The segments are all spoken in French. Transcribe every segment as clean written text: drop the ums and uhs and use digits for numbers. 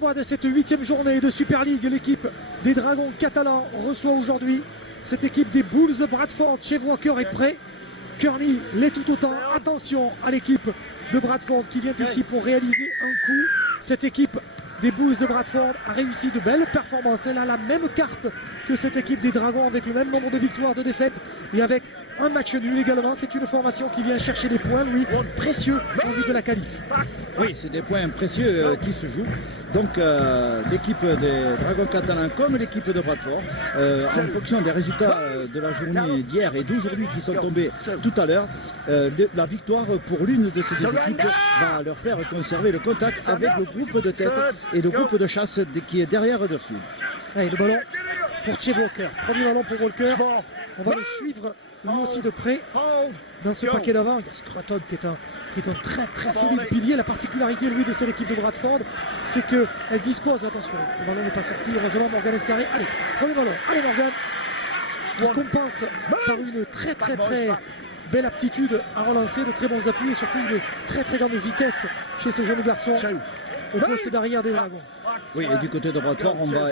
l'envoi de cette 8e journée de Super League. L'équipe des Dragons catalans reçoit aujourd'hui cette équipe des Bulls de Bradford. Chef Walker est prêt, Kearney l'est tout autant. Attention à l'équipe de Bradford qui vient ici pour réaliser un coup. Cette équipe des Bulls de Bradford a réussi de belles performances. Elle a la même carte que cette équipe des Dragons avec le même nombre de victoires, de défaites et avec un match nul également. C'est une formation qui vient chercher des points, Louis, précieux en vue de la qualif. Oui, c'est des points précieux qui se jouent. Donc l'équipe des Dragons catalans comme l'équipe de Bradford, en fonction des résultats de la journée d'hier et d'aujourd'hui qui sont tombés tout à l'heure, la victoire pour l'une de ces deux équipes va leur faire conserver le contact avec le groupe de tête et le groupe de chasse qui est derrière Huddersfield. Allez, le ballon pour Chef Walker. Premier ballon pour Walker. On va le suivre lui aussi de près dans ce paquet d'avant. Il y a Scruton qui est un très très solide pilier. La particularité, Louis, de cette équipe de Bradford, c'est qu'elle dispose, attention, le ballon n'est pas sorti, heureusement Morgan Escarré. Allez, premier ballon, allez Morgan, qui compense par une très très très belle aptitude à relancer, de très bons appuis et surtout une très très grande vitesse chez ce jeune garçon au poste d'arrière des Dragons. Oui, et du côté de Bradford, on va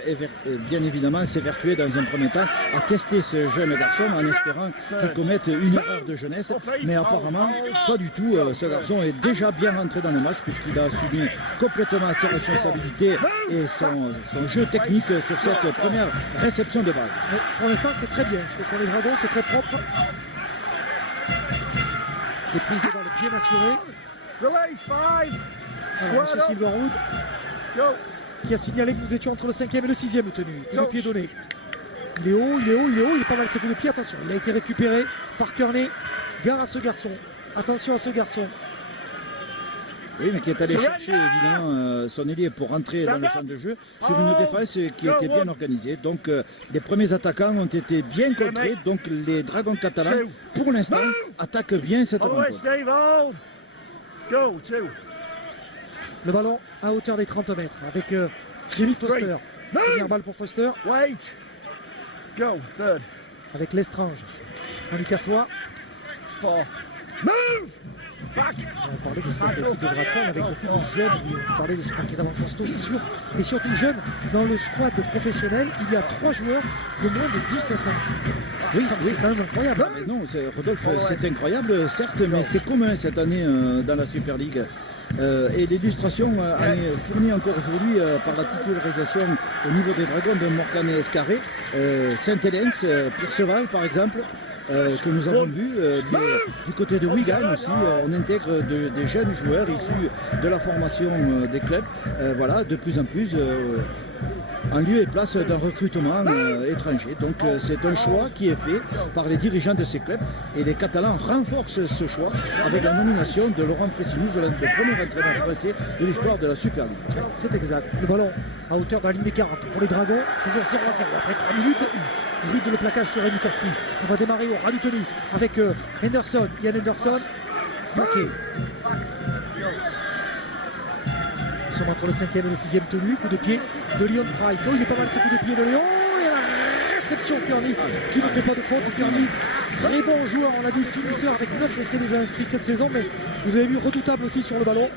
bien évidemment s'évertuer dans un premier temps à tester ce jeune garçon en espérant qu'il commette une erreur de jeunesse. Mais apparemment, pas du tout. Ce garçon est déjà bien rentré dans le match puisqu'il a assumé complètement ses responsabilités et son jeu technique sur cette première réception de balle. Mais pour l'instant, c'est très bien. Ce que font les Dragons, c'est très propre. Des prises de balle bien assurées. Alors, M. Silverwood qui a signalé que nous étions entre le 5e et le 6e tenu. Coup de pied donné. Il est haut, il est pas mal ses coups de pied. Attention, il a été récupéré par Kearney. Gare à ce garçon. Attention à ce garçon. Oui, mais qui est allé chercher évidemment son ailier pour rentrer dans le champ de jeu sur une défense qui était bien organisée. Donc les premiers attaquants ont été bien contrés. Donc les Dragons catalans, pour l'instant, attaquent bien cette rencontre. Le ballon à hauteur des 30 mètres avec Jamie Foster. Première balle pour Foster. Avec Lestrange. Lucas Foy. On parlait de cette équipe de Bradford avec beaucoup de jeunes. On parlait de ce paquet d'avant costaud, c'est sûr. Mais surtout jeunes dans le squad professionnel. Il y a 3 joueurs de moins de 17 ans. Oui, c'est quand même incroyable. Non, Rodolphe, c'est incroyable, certes, mais c'est commun cette année dans la Super League. Et l'illustration est fournie encore aujourd'hui par la titularisation au niveau des Dragons de Morgan Escarré, Saint-Hélène, Perceval par exemple, que nous avons vu. Du côté de Wigan aussi, on intègre des jeunes joueurs issus de la formation des clubs. Voilà, de plus en plus en lieu et place d'un recrutement étranger. Donc c'est un choix qui est fait par les dirigeants de ces clubs et les Catalans renforcent ce choix avec la nomination de Laurent Fressinus, le premier entraîneur français de l'histoire de la Super League. C'est exact. Le ballon à hauteur de la ligne des 40 pour les Dragons, toujours 0-0 après 3 minutes. Rude le plaquage sur Rémi Castry. On va démarrer au ras du tenue avec Henderson, Ian Henderson, plaqué. Nous sommes entre le 5e et le 6e tenu. Coup de pied de Leon Price. Oh, il est pas mal ce coup de pied de Léon. Et à la réception, Kearney qui ne fait pas de faute. Kearney, très bon joueur. On a dit finisseur avec 9 essais déjà inscrits cette saison. Mais vous avez vu redoutable aussi sur le ballon.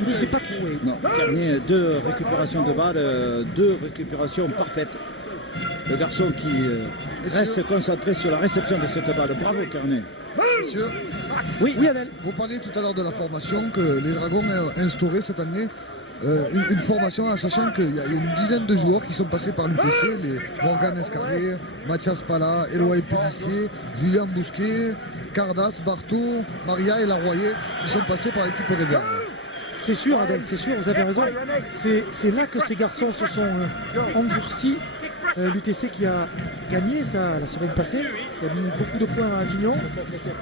Il ne s'est pas trouvé. Non, Kearney, 2 récupérations de balles, 2 récupérations parfaites. Le garçon qui reste concentré sur la réception de cette balle. Bravo Kearney. Monsieur, oui, Adèle. Vous parliez tout à l'heure de la formation que les Dragons ont instauré cette année. Une formation en sachant qu'il y a une dizaine de joueurs qui sont passés par l'UTC, les Morgan Escarré, Mathias Pala, Eloy Pellissier, Julien Bousquet, Cardas, Barthaud, Maria et Larroyer, qui sont passés par l'équipe réserve. C'est sûr, Adèle, c'est sûr, vous avez raison. C'est là que ces garçons se sont endurcis. L'UTC qui a gagné ça la semaine passée, qui a mis beaucoup de points à Avignon.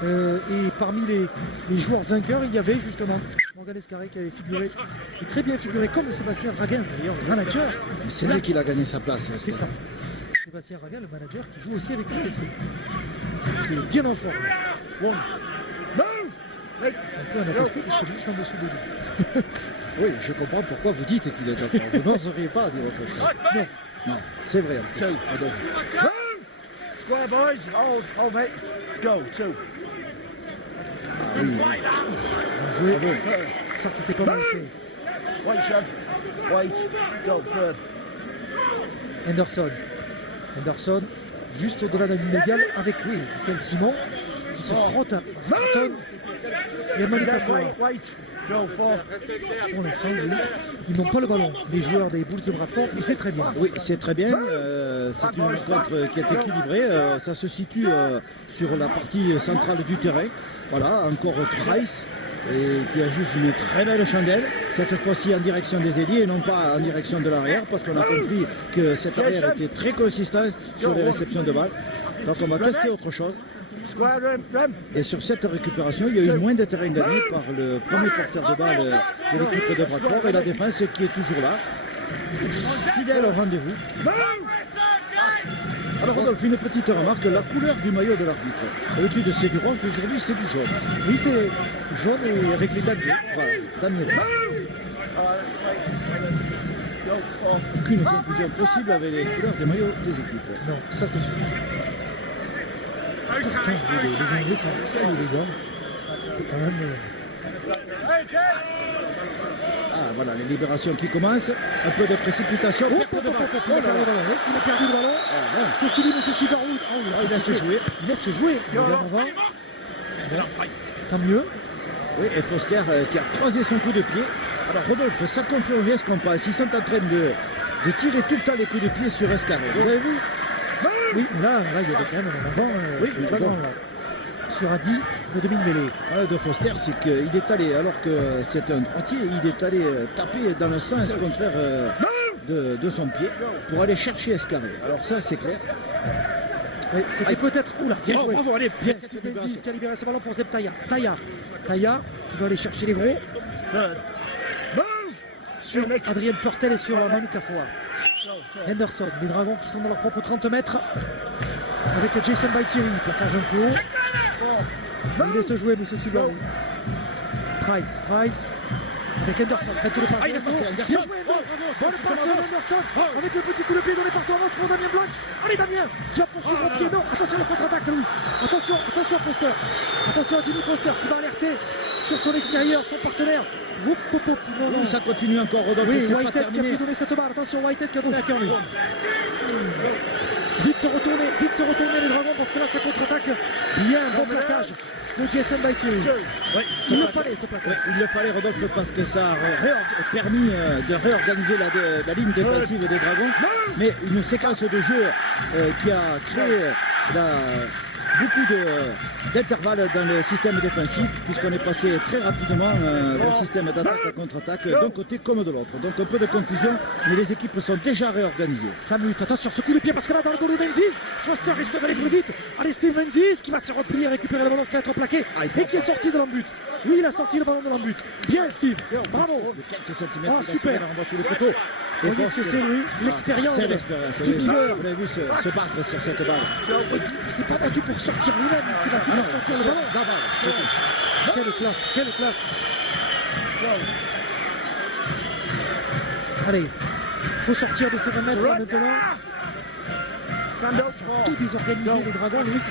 Et parmi les joueurs vainqueurs, il y avait justement Morgan Escarré qui avait figuré, et très bien figuré, comme Sébastien Raguin d'ailleurs, le manager. C'est là qu'il a gagné sa place. C'est ça. Sébastien Raguin, le manager qui joue aussi avec l'UTC, qui est bien en forme. Bon. On peut en attester puisque juste en dessous de lui. Oui, je comprends pourquoi vous dites qu'il est en forme. Vous n'oseriez pas dire autre chose. Non. Non, c'est vrai. Square boys, hold mate, go, 2. Ah oui. Joué. Ça, c'était pas mal fait. Wait, Chev. Wait. Go, third. Henderson, juste au-delà de la ligne médiane avec lui, Michael Simon qui se frotte à Scruton et à Manuka Foy. Wait. Go, four. Pour l'instant, ils n'ont pas le ballon, les joueurs des Bulls de Bradford, et c'est très bien. Oui, c'est très bien. C'est une rencontre qui est équilibrée. Ça se situe sur la partie centrale du terrain. Voilà, encore Price. Et qui a juste une très belle chandelle, cette fois-ci en direction des ailiers et non pas en direction de l'arrière, parce qu'on a compris que cet arrière était très consistant sur les réceptions de balles. Donc on va tester autre chose. Square rim. Et sur cette récupération, il y a eu moins de terrain gagné par le premier porteur de balle de l'équipe de Bradford et la défense qui est toujours là, fidèle au rendez-vous. Alors Rodolphe, une petite remarque, la couleur du maillot de l'arbitre. D'habitude c'est du rose, aujourd'hui c'est du jaune. Oui, c'est jaune et avec les damiers. Voilà, damier vert. Go, four. Aucune confusion possible avec les couleurs des maillots des équipes. Non, ça c'est sûr. Pourtant, les Anglais sont aussi élégants. C'est quand même... Ah voilà, les libérations qui commencent, un peu de précipitation, perte de balle. Il a perdu le ballon. Il a perdu le ballon. Ah, hein. Qu'est-ce qu'il dit, M. Silverwood? Il laisse jouer. Il laisse jouer. Il est en avant. Bon, tant mieux. Oui, et Foster qui a croisé son coup de pied. Alors Rodolphe, ça confirme bien ce qu'on pense. Ils sont en train de tirer tout le temps les coups de pied sur Escarré. Vous avez vu? Oui, mais là, il y avait quand même en avant. Oui, le mais flagrant, bon. là. Sur Adi, de demi-mêlée. De Foster, c'est qu'il est allé, alors que c'est un droitier, il est allé taper dans le sens contraire de son pied pour aller chercher Escarré. Alors ça, c'est clair. Oui, c'était peut-être... Oula, bien joué. Bravo, allez, Bien, bien, Steve Menzies qui a libéré ce ballon pour Zeb Taya. Taya qui va aller chercher les gros. Sur Adrien Purtel et sur Manu Kafoa. Henderson, les Dragons qui sont dans leur propre 30 mètres. Avec Jason Baitieri, plaquage un peu haut. Il laisse jouer M. Silverwood. Price. Avec Henderson, faites tout le passe. Il est passé, Henderson. Bien joué, Bonne passe Henderson. Avec le petit coup de pied donné par Thomas pour Damien Blanche. Allez Damien, qui va poursuivre au pied. Non, attention le contre-attaque lui. Attention Foster. Attention à Jimmy Foster qui va alerter sur son extérieur, son partenaire. Non. Ça continue encore, Rodolphe, Oui, c'est pas Whitehead qui a terminé. pu donner cette balle. Attention, Whitehead qui a donné à Kearney. Vite se retourner les Dragons parce que là c'est contre-attaque. Bien, bon plaquage de Jason Baitieri. Ouais, Il le fallait ce plaquage. Ouais, il le fallait, Rodolphe, parce que ça a permis de réorganiser la ligne défensive des Dragons. Mais une séquence de jeu qui a créé beaucoup d'intervalles dans le système défensif, puisqu'on est passé très rapidement d'un système d'attaque à contre-attaque d'un côté comme de l'autre. Donc un peu de confusion, mais les équipes sont déjà réorganisées. 5 minutes, attention ce coup de pied parce que là dans le dos de Menzies, Foster risque d'aller plus vite. Allez Steve Menzies qui va se replier, récupérer le ballon, fait être plaqué et qui est sorti de l'embut. Oui, il a sorti le ballon de l'embut. Bien Steve, bravo. De quelques centimètres, Oh, il a super. sauvé la renvoie sur le poteau. Vous voyez ce que c'est lui? L'expérience. C'est l'expérience. Du Oui. leader. Vous l'avez vu se battre sur cette balle. Oui, il s'est pas battu pour sortir lui-même, il s'est battu Ah non, pour sortir le ballon. la balle, c'est tout. Quelle classe. Allez, il faut sortir de ces 20 mètres là, maintenant. Stand up, Ça four. a tout désorganisé les Dragons. Louis,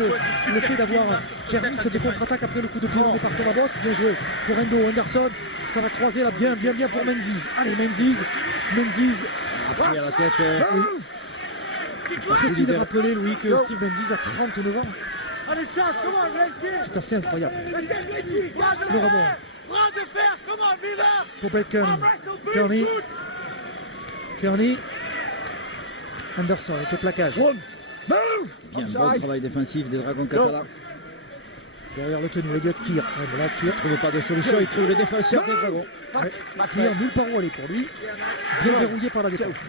le fait d'avoir permis cette contre-attaque après le coup de pied donné par Thomas Bosque. Bien joué pour Endo Henderson. Ça va croiser là, bien pour Menzies. Allez, Menzies. Après à la tête. Oui. Faut-il rappeler, Louis, que Steve Menzies a 39 ans? C'est assez incroyable. Le rebond. Pour Belkin. Kearney. Anderson avec le plaquage. Bien, bon travail défensif des Dragons catalans. Derrière le tenu, Elliot Kier. Là, Kier Il ne trouve pas de solution, il trouve les défenseurs des Dragons. Kier, nulle part où aller pour lui. Bien verrouillé par la défense.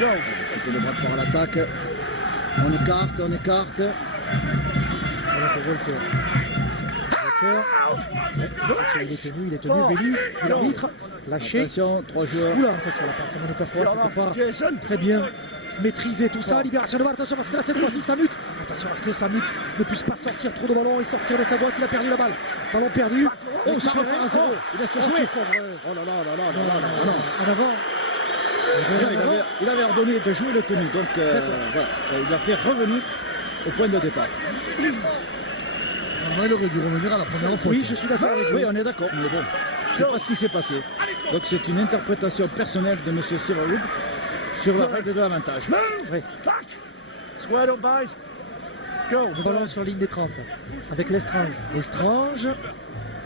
L'équipe de Bradford à l'attaque. On écarte. Voilà pour Walker. Il est tenu. Bellis, l'arbitre, lâché. Attention, 3 joueurs. Oula, attention, la passe à Manu Kafoa, c'était pas très bien maîtrisé tout ça. Libération de balle, attention parce que là cette fois-ci Samut. Attention à ce que Samut ne puisse pas sortir trop de ballon et sortir de sa boîte. Il a perdu la balle. Ballon perdu. Oh, ça repart à 0. Il laisse jouer. Oh Oh là là. en avant. Il avait ordonné de jouer le tennis, donc voilà, il a fait revenir au point de départ. Il aurait dû revenir à la première faute. Oui, je suis d'accord avec vous. Oui, on est d'accord, mais bon, c'est pas ce qui s'est passé. Donc c'est une interprétation personnelle de M. Silverwood sur la règle de l'avantage. Oui. Squared up, boys. Go. Le ballon sur la ligne des 30 avec Lestrange. Lestrange,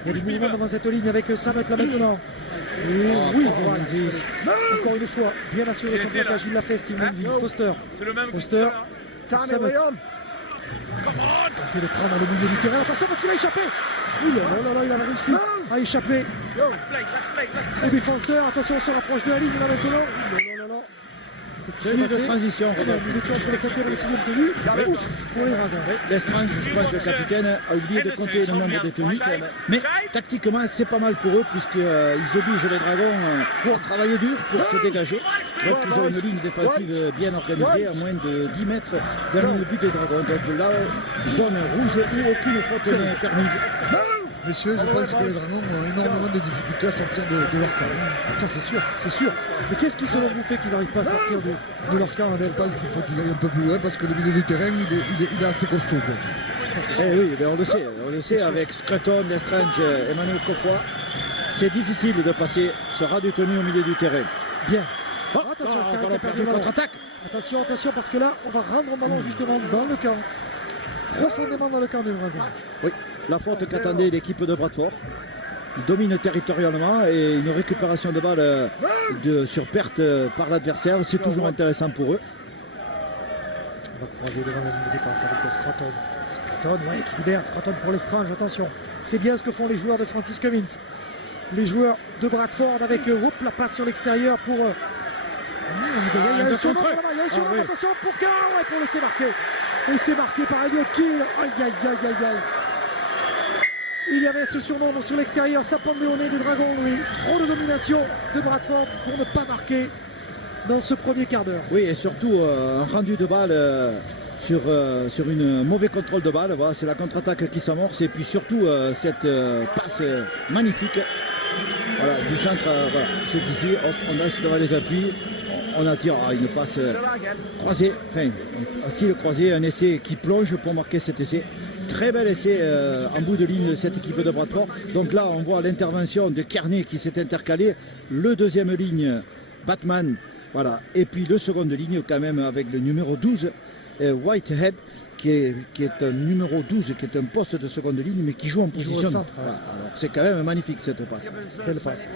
il y a du mouvement devant cette ligne avec Samet là maintenant. Et oui, voilà. Encore une fois, bien assuré son plaquage, il l'a fait, Steve Menzies. Foster. Foster. Time it, Samet. Leon. Tenter de prendre le milieu du terrain. Attention parce qu'il a échappé. Ouh là là là, il a réussi à échapper au défenseur. Attention, on se rapproche de la ligne là maintenant. Ouh là là là là. Qu'est-ce qui s'est Tenue de passé? transition. Eh ben, nous étions entre le 5e et le 6e tenue. Ouf pour les Dragons. Lestrange, je pense que le capitaine a oublié de compter le nombre de tenues. Mais tactiquement, c'est pas mal pour eux puisqu'ils obligent les Dragons à travailler dur pour se dégager. Donc ils ont une ligne défensive bien organisée à moins de 10 mètres de la ligne de but des Dragons. Donc là, zone rouge où aucune faute n'est permise. Messieurs, je pense que les Dragons ont énormément de difficultés à sortir de leur camp. Ça c'est sûr, c'est sûr. Mais qu'est-ce qui selon vous fait qu'ils n'arrivent pas à sortir de leur camp, Je Adèle? pense qu'il faut qu'ils aillent un peu plus loin parce que le milieu du terrain, il est assez costaud. Quoi. Ça, c'est sûr. Eh oui, ben on le sait avec Scruton, Lestrange, Emmanuel Coffoy. C'est difficile de passer ce ras de tenue au milieu du terrain. Bien. Oh, Attention, est-ce qu'il y a un ballon perdu perdu, le ballon? contre-attaque. Attention, attention, parce que là, on va rendre un ballon justement dans le camp. Profondément dans le camp des Dragons. Oui, la faute qu'attendait l'équipe de Bradford. Ils dominent territorialement et une récupération de balle sur perte par l'adversaire, c'est toujours intéressant pour eux. On va croiser devant la ligne de défense avec Scruton. Scruton, ouais, qui libère. Scruton pour Lestrange, attention. C'est bien ce que font les joueurs de Francis Cummins. Les joueurs de Bradford avec la passe sur l'extérieur pour... il y a un surnom là-bas, il y a un surnom, attention pour K, ouais, pour laisser marquer. Laisser marquer par Elliott Keir. Aïe, aïe, aïe, aïe, aïe. Il y avait ce surnom sur l'extérieur, ça pendait au nez des Dragons, oui. Trop de domination de Bradford pour ne pas marquer dans ce premier quart d'heure. Oui, et surtout un rendu de balle sur une mauvais contrôle de balle. Voilà, c'est la contre-attaque qui s'amorce et puis surtout cette passe magnifique. Voilà, du centre, voilà, c'est ici, hop, on reste devant les appuis, on attire une passe croisée, enfin, un style croisé, un essai qui plonge pour marquer cet essai. Très bel essai en bout de ligne de cette équipe de Bradford. Donc là, on voit l'intervention de Kearney qui s'est intercalé. Le deuxième ligne, Batman. Voilà. Et puis le seconde ligne, quand même, avec le numéro 12, Whitehead, qui est un numéro 12, qui est un poste de seconde ligne, mais qui joue en position. Au centre, voilà. Alors, c'est quand même magnifique cette passe. Belle passe.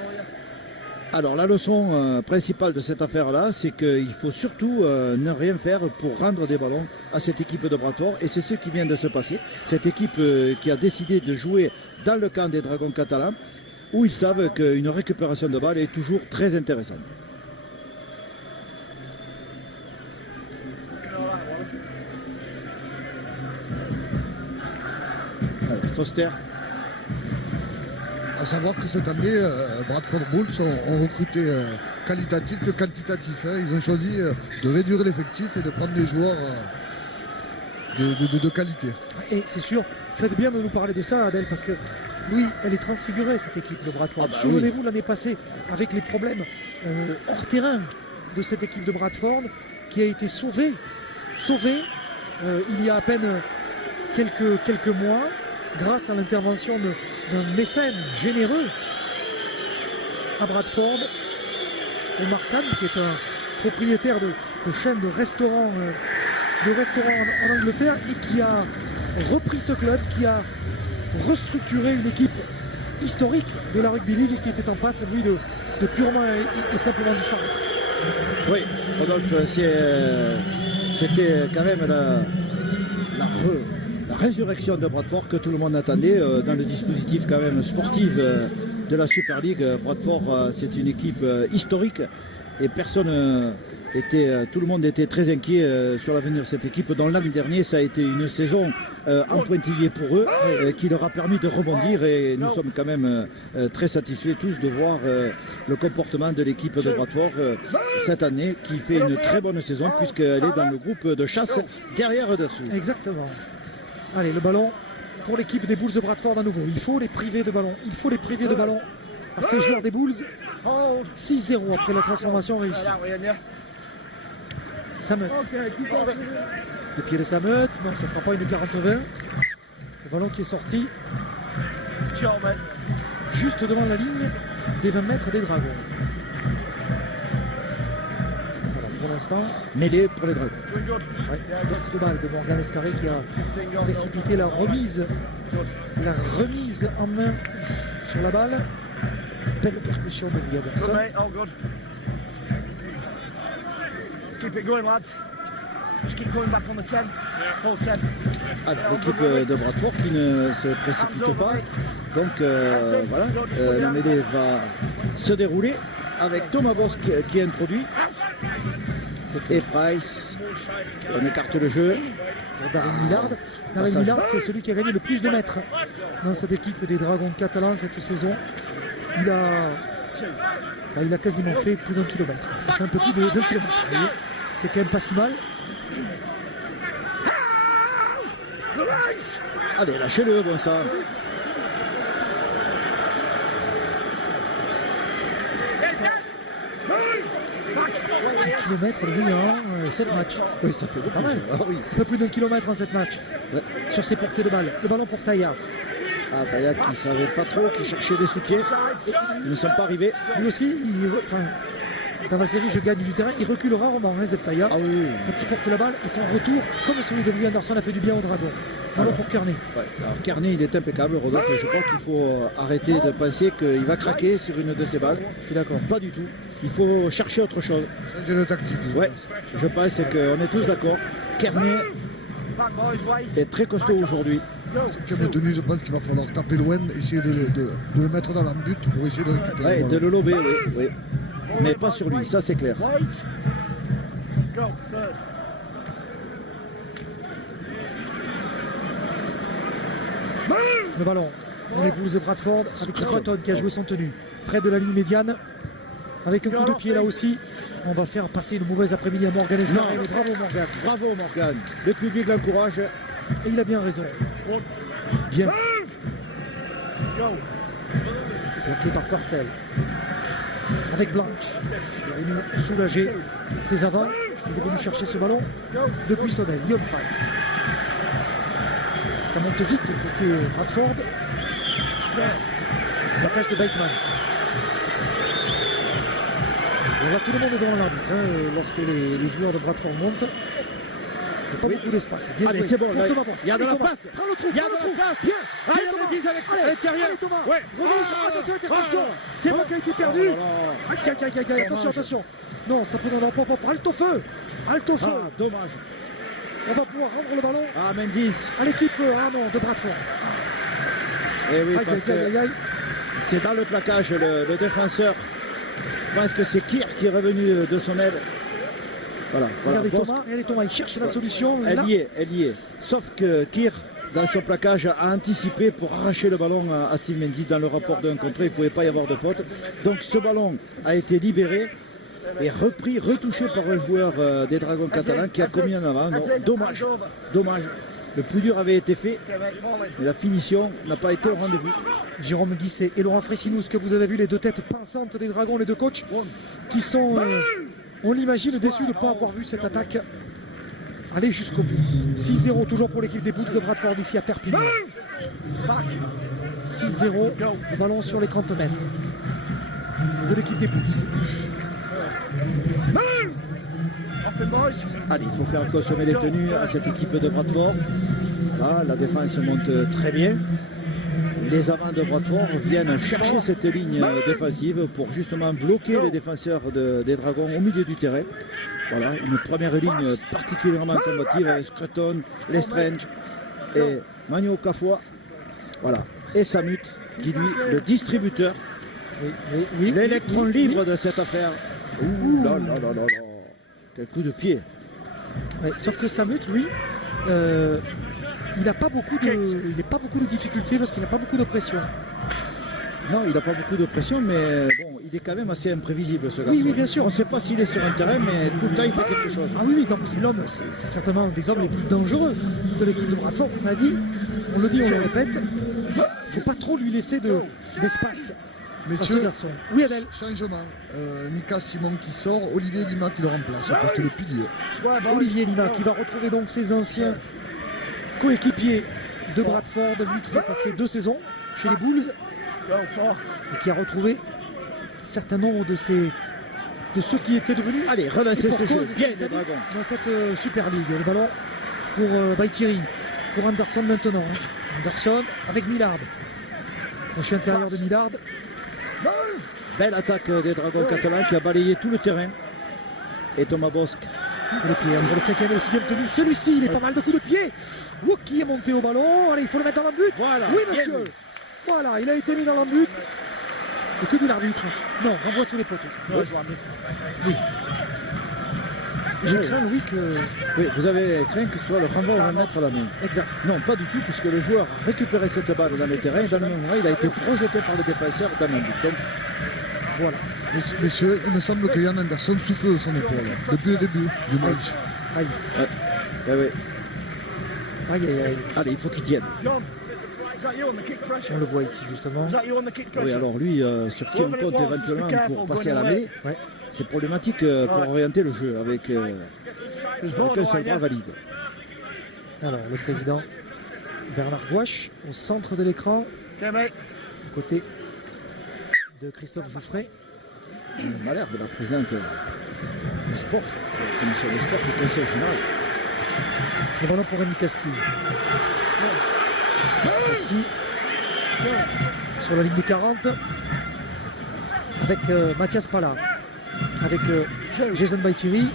Alors la leçon principale de cette affaire-là, c'est qu'il faut surtout ne rien faire pour rendre des ballons à cette équipe de Bradford. Et c'est ce qui vient de se passer. Cette équipe qui a décidé de jouer dans le camp des Dragons catalans, où ils savent qu'une récupération de balle est toujours très intéressante. Allez, Foster. À savoir que cette année, Bradford Bulls ont recruté qualitatif que quantitatif. Hein. Ils ont choisi de réduire l'effectif et de prendre des joueurs de qualité. Et c'est sûr, faites bien de nous parler de ça, Adèle, parce que oui, elle est transfigurée, cette équipe de Bradford. Ah bah Souvenez-vous l'année passée, avec les problèmes hors terrain de cette équipe de Bradford, qui a été sauvée il y a à peine quelques mois, grâce à l'intervention d'un mécène généreux à Bradford, Omar Khan, qui est un propriétaire de chaîne de restaurants en Angleterre et qui a repris ce club, qui a restructuré une équipe historique de la Rugby League et qui était en passe, lui, de purement et simplement disparaître. Oui, Rodolphe, c'était quand même la résurrection de Bradford que tout le monde attendait dans le dispositif quand même sportif de la Super League. Bradford, c'est une équipe historique et tout le monde était très inquiet sur l'avenir de cette équipe dont l'an dernier ça a été une saison en pointillé pour eux qui leur a permis de rebondir et nous sommes quand même très satisfaits tous de voir le comportement de l'équipe de Bradford cette année qui fait une très bonne saison puisqu'elle est dans le groupe de chasse derrière dessous. Exactement. Allez, le ballon pour l'équipe des Bulls de Bradford à nouveau. Il faut les priver de ballon. Il faut les priver de ballon à ces joueurs des Bulls. Hold. 6-0 après la transformation réussie. That way in there. Samet. Les pieds de Samet. Non, ça ne sera pas une 40-20. Le ballon qui est sorti Show, mate. juste devant la ligne des 20 mètres des Dragons. Voilà, pour l'instant, Mêlée pour les Dragons. Doing good. ouais, perte de balle de Morgan Escarré qui a précipité la remise en main sur la balle. Belle percussion de Louis Good, Anderson. mate. All good. Keep it going, lads. Just keep going back on the 10. Hold 10. Alors, l'équipe de Bradford qui ne se précipite pas. Donc voilà, la mêlée va se dérouler avec Thomas Bosch qui est introduit. C'est fait Et Price, on écarte le jeu. pour Darren Millard. Darren passage. Millard, c'est celui qui a gagné le plus de mètres dans cette équipe des Dragons catalans cette saison. Il a quasiment fait plus d'1 kilomètre. Il a fait un peu plus de 2 kilomètres. Vous voyez, c'est quand même pas si mal. Allez, lâchez-le, bon ça. 1 kilomètre, le gagnant, 7 matchs. Oui, ça fait C'est pas beaucoup, mal. ça. Ah oui, Un peu plus d'1 kilomètre en 7 matchs. Ouais. Sur ses portées de balle. Le ballon pour Taïa. Ah, Taïa qui ne savait pas trop, qui cherchait des soutiens, qui ne sont pas arrivés. Lui aussi, dans la série Je gagne du terrain, il recule rarement, hein, Zeb Taïa. Ah oui, Quand il porte la balle et son retour, comme celui de Louis Anderson, a fait du bien au Dragon. Ballon pour Kearney. ouais. Alors Kearney, il est impeccable, Rodolphe. Je crois qu'il faut arrêter de penser qu'il va craquer sur une de ses balles. Je suis d'accord. Pas du tout. Il faut chercher autre chose. Changer de tactique. je Ouais, pense. je pense qu'on est tous d'accord. Kearney Back, boys. Wait. est très costaud aujourd'hui. Go. Comme tenu, je pense qu'il va falloir taper loin, essayer de le mettre dans la but pour essayer de récupérer. Ouais, le de ballon. le lober, oui, oui. Mais pas sur lui, ça c'est clair. Wait. Let's go. Third. Le ballon pour les Bulls de Bradford avec Scruton qui a joué son tenue près de la ligne médiane avec un coup de pied là aussi. On va faire passer une mauvaise après-midi à Morgan Escarré. Non. Mais bravo Morgan. Bravo Morgan. Le public l'encourage. Et il a bien raison. Bien Go. plaqué par Cortel. Avec Blanche qui est venu soulager ses avants. Il est venu chercher ce ballon depuis son aile. Leon Price. Ça monte vite côté Bradford. Plaquage de Bateman. On voit tout le monde devant l'arbitre lorsque les joueurs de Bradford montent. Il n'y a pas beaucoup d'espace. Bien Allez, joué c'est bon, pour là, Thomas Bosch. il y a de Allez, la Thomas. place. Prends le trou, Il y a prends de le la trou. place. Viens. Ah, Allez, il y a Thomas. des vis à l'extérieur. Allez, allez, Thomas. Ouais. Remise. Ah. Attention, interception. Ah. C'est moi qui a été perdu. Oh là là. Aïe, aïe, aïe, aïe, aïe. Attention, attention. Non, ça peut non, pop, pop. Halte au feu. Halte au feu. Ah, dommage. On va pouvoir rendre le ballon Ah, Menzies. à l'équipe de Bradford. Eh oui, Aïe, parce aïe, aïe, que aïe. c'est dans le plaquage, le défenseur. Je pense que c'est Kier qui est revenu de son aile. Voilà, voilà. Regardez Bosch, Thomas, regardez Thomas, il cherche la solution. Là, elle y est, elle y est. Sauf que Kier, dans son plaquage, a anticipé pour arracher le ballon à Steve Menzies dans le rapport d'un contre. Il ne pouvait pas y avoir de faute. Donc ce ballon a été libéré et repris, retouché par un joueur des Dragons catalans qui a commis en avant. Non, dommage, dommage. Le plus dur avait été fait, Okay, mate. Ball in. mais la finition n'a pas été au rendez-vous. Jérôme Guisset et Laurent Fressinous, que vous avez vu, les deux têtes pensantes des Dragons, les deux coachs, qui sont, on l'imagine, déçus de ne pas avoir vu cette attaque aller jusqu'au bout. 6-0 toujours pour l'équipe des Bulls de Bradford ici à Perpignan. 6-0, le ballon sur les 30 mètres de l'équipe des Bulls. Off the boys. Allez, il faut faire consommer les tenues à cette équipe de Bradford. Là, la défense monte très bien. Les avants de Bradford viennent chercher cette ligne défensive pour justement bloquer les défenseurs des Dragons au milieu du terrain. Voilà, une première ligne particulièrement combative avec Scruton, Lestrange et Magno Okafor. Voilà, et Samut qui lui, le distributeur, Oui, l'électron oui, libre oui. de cette affaire. Ouh là là là là là. Quel coup de pied. Ouais, sauf que Samut, lui, il n'a pas beaucoup de difficultés parce qu'il n'a pas beaucoup de pression. Non, il n'a pas beaucoup de pression, mais bon, il est quand même assez imprévisible ce garçon. Oui, bien sûr. On ne sait pas s'il est sur un terrain, mais tout le temps il fait quelque chose. Ah oui, oui, donc c'est l'homme, c'est certainement un des hommes les plus dangereux de l'équipe de Bradford. On le dit, on le répète, il ne faut pas trop lui laisser d'espace. à ce Messieurs, garçon. Oui, Adèle. changement. Mika Simon qui sort, Olivier Lima qui le remplace, parce que le pilier. Olivier Lima qui va retrouver donc ses anciens coéquipiers de Bradford, lui qui a passé 2 saisons chez les Bulls et qui a retrouvé un certain nombre de ceux qui étaient devenus. Allez, relancez ce jeu. Bien ses les amis Dragons. dans cette Super League. Le ballon pour Baïtiri, pour Anderson maintenant. Anderson avec Millard. Crochet intérieur de Millard. Belle attaque des Dragons catalans qui a balayé tout le terrain. Et Thomas Bosque. Le pied pour le 5e et le 6e tenu. Celui-ci, il est pas mal de coups de pied. Qui est monté au ballon. Allez, il faut le mettre dans l'embut. Voilà. Oui, monsieur. Voilà, il a été mis dans l'embut. Et que dit l'arbitre? Non, renvoie sur les poteaux. Oui. Je crains, oui, que. Oui, vous avez craint que ce soit le renvoi au remettre à la main. Exact. Non, pas du tout, puisque le joueur a récupéré cette balle dans le terrain et dans le même moment, il a été projeté par le défenseur dans un but. Donc, Voilà. Messieurs, il me semble que Yann Anderson souffle de son épaule depuis le début du match. Aïe. eh oui. Aïe, aïe, aïe. Allez, il faut qu'il tienne. On le voit ici, justement. Oui, alors lui, sur qui on compte éventuellement pour passer à la mêlée, Ouais. c'est problématique pour orienter le jeu avec un seul bras valide. Alors, le président Bernard Gouache au centre de l'écran, aux côtés de Christophe Jouffret. Malherbe, la présidente des sports, la commission des sports du conseil général. Le ballon pour Rémi Castille. Castille sur la ligne des 40 avec Mathias Pala, avec Jason Baïtiri.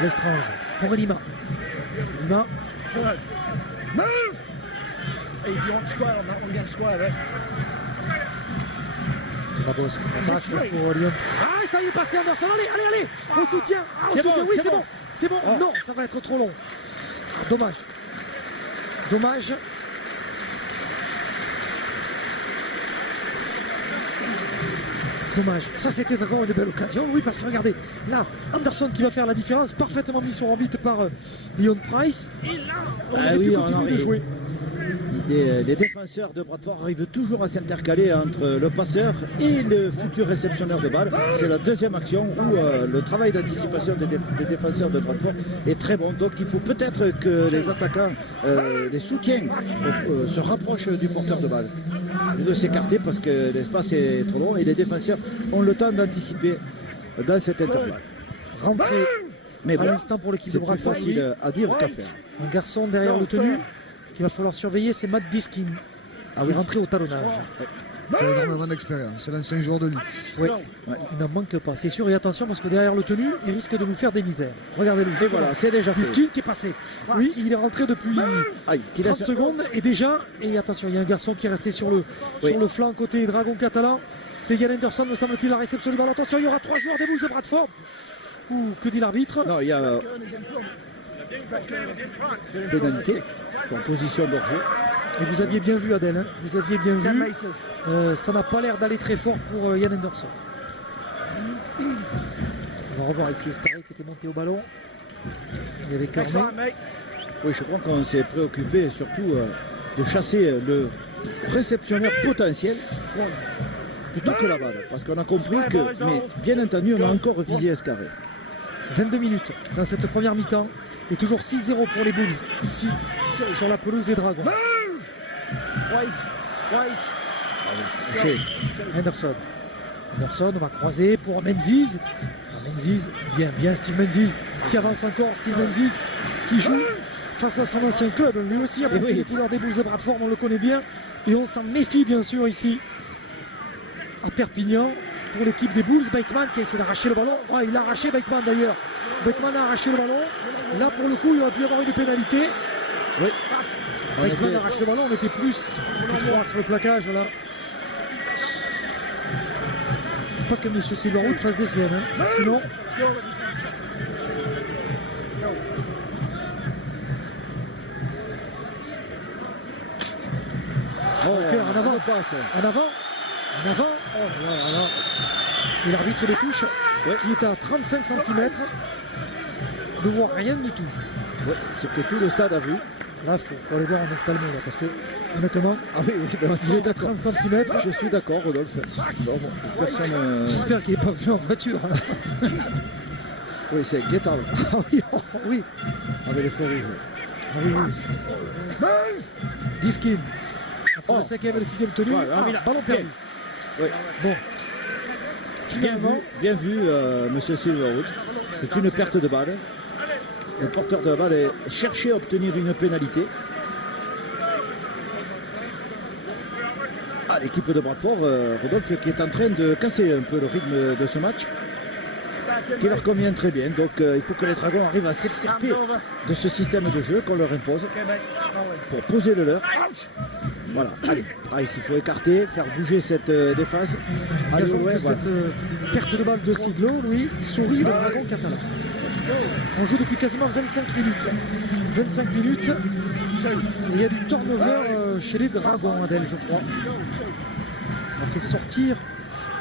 L'Estrange pour Lima. Lima. La bosse qui passe pour Lyon. Ah, ça y est passé Anderson. Allez, allez, allez. Au soutien. Ah, au C'est soutien. bon, Oui, c'est c'est bon. bon. C'est bon. Ah. Non, ça va être trop long. Dommage. Dommage. Dommage. Ça, c'était encore une belle occasion. Oui, parce que regardez, là, Anderson qui va faire la différence, parfaitement mis sur orbite par Leon Price. Et là, on aurait pu continuer de jouer. Les défenseurs de Bradford arrivent toujours à s'intercaler entre le passeur et le futur réceptionneur de balle. C'est la deuxième action où le travail d'anticipation des défenseurs de Bradford est très bon. Donc il faut peut-être que les attaquants, les soutiens, se rapprochent du porteur de balle. Et de s'écarter parce que l'espace est trop long et les défenseurs ont le temps d'anticiper dans cet intervalle. Rentrée Mais à bon, l'instant pour l'équipe de c'est plus Bradford. facile à dire qu'à faire. Un garçon derrière le tenu qu'il va falloir surveiller, c'est Matt Diskin. Il est rentré au talonnage. Il a énormément d'expérience, c'est l'ancien joueur de Leeds. Oui, il n'en manque pas. C'est sûr, et attention parce que derrière le tenu, il risque de nous faire des misères. Regardez-le. Et voilà, c'est déjà fait. Diskin qui est passé. Oui, il est rentré depuis Aïe, qui 30 laisse- secondes et déjà, et attention, il y a un garçon qui est resté sur le flanc côté Dragon catalan. C'est Yann Anderson, me semble-t-il, la réception du ballon. Attention, il y aura 3 joueurs des Bulls de Bradford. Ouh, que dit l'arbitre? Non, il y a pénalité en position d'orgie. Et vous aviez bien vu, Adèle, hein, vous aviez bien vu. Ça n'a pas l'air d'aller très fort pour Yann Anderson. On va revoir ici Escarré qui était monté au ballon. Il y avait Carnet. Oui, je crois qu'on s'est préoccupé surtout de chasser le réceptionneur potentiel plutôt que la balle. Parce qu'on a compris que, mais bien entendu, on a encore visé Escarré. 22 minutes dans cette première mi-temps. Et toujours 6-0 pour les Bulls, ici, sur la pelouse des Dragons. Anderson. Anderson, on va croiser pour Menzies. Menzies, bien Steve Menzies, qui avance encore. Steve Menzies, qui joue face à son ancien club. Lui aussi a porté les couleurs des Bulls de Bradford, on le connaît bien. Et on s'en méfie, bien sûr, ici, à Perpignan. Pour l'équipe des Bulls, Bateman qui a essayé d'arracher le ballon. Oh, il a arraché Bateman d'ailleurs. Bateman a arraché le ballon. Là, pour le coup, il aurait pu y avoir une pénalité. Oui. Bateman arrache le ballon. On était plus 3 sur le plaquage. Là. Faut pas que M. Silverwood fasse des siennes. Hein. Sinon. En avant. En avant. En avant. Oh là là là. Et l'arbitre de touche qui est à 35 cm ne voit rien du tout. Ouais, ce que tout le stade a vu. Là, il faut aller voir en ophtalmo là, parce que honnêtement. Ah oui, ben, Il est à 30 cm. je suis d'accord, Rodolphe. Bon, personne. J'espère qu'il n'est pas venu en voiture. Hein. Oui, c'est Guetta, Ah oui, oh, oui. avec les feux rouges. Ah oui, oui. Diskin. Entre le 5e et le 6e tenu. Ouais, Ah, Villa. ballon perdu. Oui. Bon. Bien vu, monsieur Silverwood. C'est une perte de balle. Le porteur de la balle est cherché à obtenir une pénalité. Ah, l'équipe de Bradford, Rodolphe, qui est en train de casser un peu le rythme de ce match, qui leur convient très bien. Donc il faut que les Dragons arrivent à s'extirper de ce système de jeu qu'on leur impose pour poser le leur. Voilà, allez, Price, il faut écarter, faire bouger cette défense. Allez, Gageons ouais, que voilà. cette perte de balle de Sidlow, lui, sourit le dragon catalan. On joue depuis quasiment 25 minutes. 25 minutes. Et il y a du turnover chez les Dragons, Adèle, je crois. On fait sortir,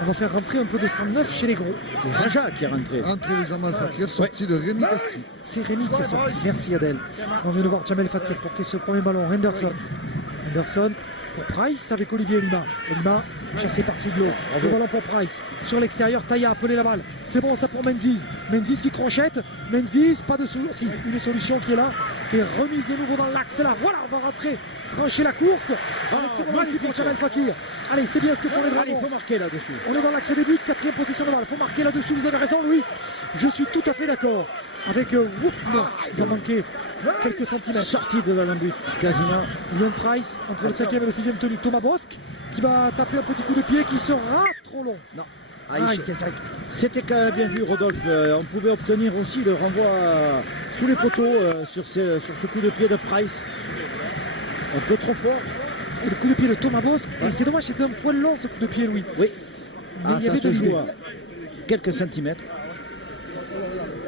on va faire rentrer un peu de 109 chez les gros. C'est Jaja qui est rentré. Entrée de Jamal Fakir, sortie de Rémi Casti. C'est Rémi qui est sorti. Merci Adèle. On vient de voir Jamel Fakir porter ce premier ballon. Henderson. Henderson pour Price avec Olivier Lima. Lima chassé par Sidlow. Le ballon pour Price. Sur l'extérieur, Taya a appelé la balle. C'est bon ça pour Menzies. Menzies qui crochette. Menzies, pas de solution. Si, une solution qui est là. Et remise de nouveau dans l'axe là. Voilà, on va rentrer, trancher la course. Avec ce ballon ici pour Jamel Fakir. Allez, c'est bien ce que font les Allez, il Dragons. faut marquer là-dessus. On est dans l'axe des buts, 4e position de balle. Il faut marquer là-dessus, vous avez raison, Louis. Je suis tout à fait d'accord. Avec non, il va manquer quelques centimètres. Sortie de la but, quasiment. Young Price entre le 5e et le 6e tenu. Thomas Bosque qui va taper un petit coup de pied qui sera trop long. Non. Aïe, aïe, aïe. C'était quand même bien vu, Rodolphe. On pouvait obtenir aussi le renvoi sous les poteaux sur ce coup de pied de Price. Un peu trop fort. Et le coup de pied de Thomas Bosque. Et c'est dommage, c'était un poil long ce coup de pied, Louis. Oui. Mais il y Ça avait se de joue l'idée. à quelques centimètres.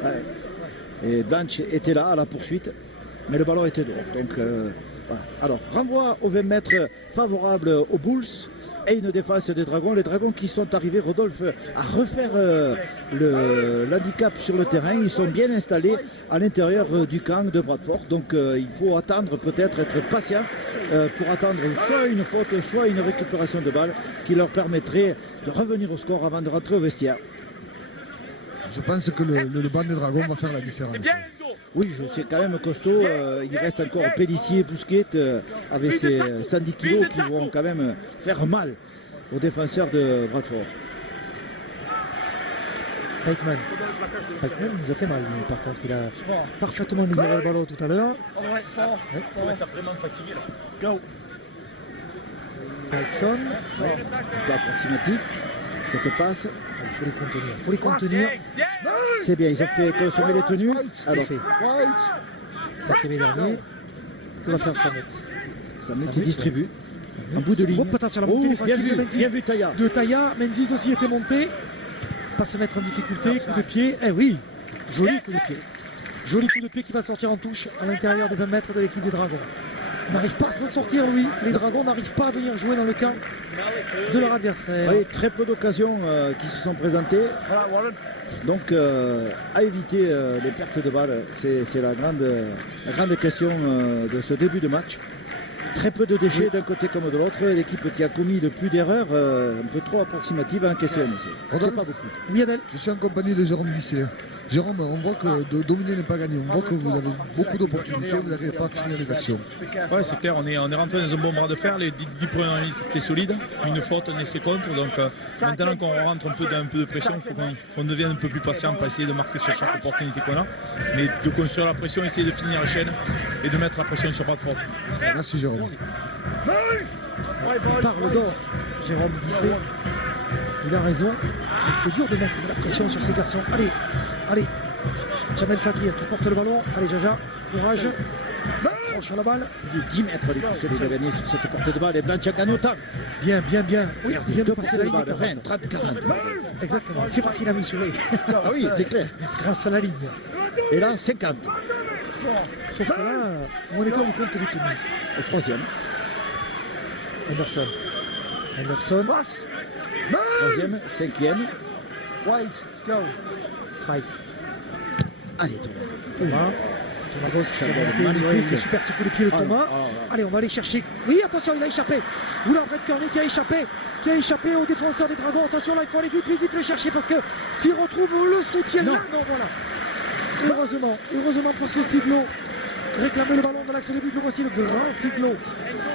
Ouais. Et Blanche était là à la poursuite, mais le ballon était dehors. Donc voilà. Alors, renvoi aux 20 mètres favorable aux Bulls et une défense des Dragons. Les Dragons qui sont arrivés, Rodolphe, à refaire l'handicap sur le terrain. Ils sont bien installés à l'intérieur du camp de Bradford. Donc il faut attendre, peut-être être patient pour attendre soit une faute, soit une récupération de balle qui leur permettrait de revenir au score avant de rentrer au vestiaire. Je pense que le banc des Dragons va faire la différence. Oui, c'est quand même costaud. Il reste encore Pellissier, Bousquet avec ses 110 kilos qui vont quand même faire mal aux défenseurs de Bradford. Bateman. Bateman nous a fait mal, lui, par contre. Il a parfaitement libéré le ballon tout à l'heure. Ouais, ça a vraiment fatigué là. Bateson. Un peu approximatif, cette passe. Il faut les contenir. Il faut les contenir. C'est bien, ils ont fait consommer les tenues. C'est Alors, fait. 5e et dernier. Que va faire Samut? Samut qui distribue. En bout de ligne. Oh, patate sur la montée défensive de Menzies. Bien vu Taya. De Taya. Menzies aussi était monté. Pas se mettre en difficulté. Coup de pied. Eh oui. Joli coup de pied. Joli coup de pied qui va sortir en touche à l'intérieur des 20 mètres de l'équipe des Dragons. On n'arrive pas à s'en sortir, Louis. Les Dragons n'arrivent pas à venir jouer dans le camp de leur adversaire. Oui, très peu d'occasions qui se sont présentées. Donc à éviter les pertes de balles, c'est la grande question de ce début de match. Très peu de déchets d'un côté comme de l'autre. L'équipe qui a commis le plus d'erreurs, un peu trop approximative, a encaissé un essai. C'est pas beaucoup. Oui, Adèle. Je suis en compagnie de Jérôme Bisset. Jérôme, on voit que de dominer n'est pas gagné. On voit que vous avez beaucoup d'opportunités, vous n'arrivez pas à finir les actions. Ouais, c'est clair, on est rentré dans un bon bras de fer. Les 10 premières minutes étaient solides. Une faute, un essai contre. Donc maintenant qu'on rentre un peu de pression, il faut qu'on devienne un peu plus patient pour essayer de marquer sur chaque opportunité qu'on a. Mais de construire la pression, essayer de finir la chaîne et de mettre la pression sur Bradford. Merci Jérôme. Il parle d'or, Jérôme Bisset. Il a raison. Mais c'est dur de mettre de la pression sur ces garçons. Allez, allez. Jamel Fakir qui porte le ballon. Allez, Jaja, courage. S'accroche à la balle. 10 mètres les plus solides à gagner sur cette portée de balle. Et Blanche a gagné autant. Bien, bien, bien. Oui, il vient de Deux passer portées la de ligne. balle, des 20, 30, 40. Exactement. C'est facile à mesurer. Ah oui, c'est clair. Grâce à la ligne. Et là, 50. Sauf que là, on est compte du tenue. Au troisième. Henderson. Henderson. Troisième, cinquième. Price. Allez, Thomas. Thomas. Lagos qui a Chandel, monté, magnifique. le super secou les pieds de Thomas. Allez, on va aller chercher. Oui, attention, il a échappé. Oula, Brett Kearney qui a échappé au défenseur des Dragons. Attention, là, il faut aller vite le chercher parce que s'il retrouve le soutien là, non, voilà. Heureusement parce que Sidlo réclamait le ballon de l'axe de but. Voici le grand Sidlo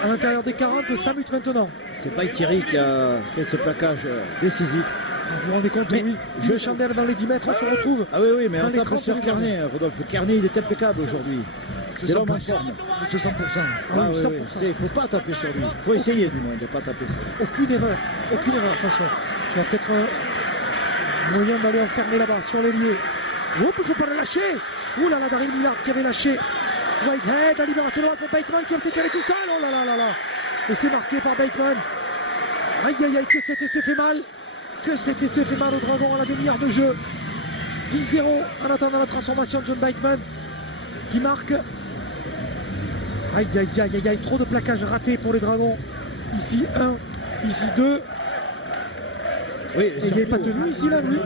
à l'intérieur des 40. 5 minutes maintenant. C'est Baïtieri qui a fait ce plaquage décisif. Vous vous rendez compte, Mais oui, le Chandel dans les 10 mètres, on se retrouve. Ah oui, mais dans on les tape 30 sur des Kearney, Rodolphe. Kearney, il est impeccable aujourd'hui. C'est l'homme en forme. C'est 100%. Ah oui, 100%. il ne faut pas taper sur lui. Il faut essayer du moins de ne pas taper sur lui. Aucune erreur, attention. Il y a peut-être un moyen d'aller enfermer là-bas sur l'ailier. Oups, il ne faut pas le lâcher. Ouh là là, Daryl Millard qui avait lâché Whitehead, la libération de pour Bateman qui a été calé tout seul. Oh là là là là. Et c'est marqué par Bateman. Aïe aïe aïe, que cet essai fait mal. Au Dragon à la demi-heure de jeu. 10-0 en attendant la transformation de John Bateman qui marque. Aïe aïe aïe aïe aïe, trop de plaquages ratés pour les Dragons. Ici 1, ici 2. Oui, Et il n'est pas tenu ici là, lui.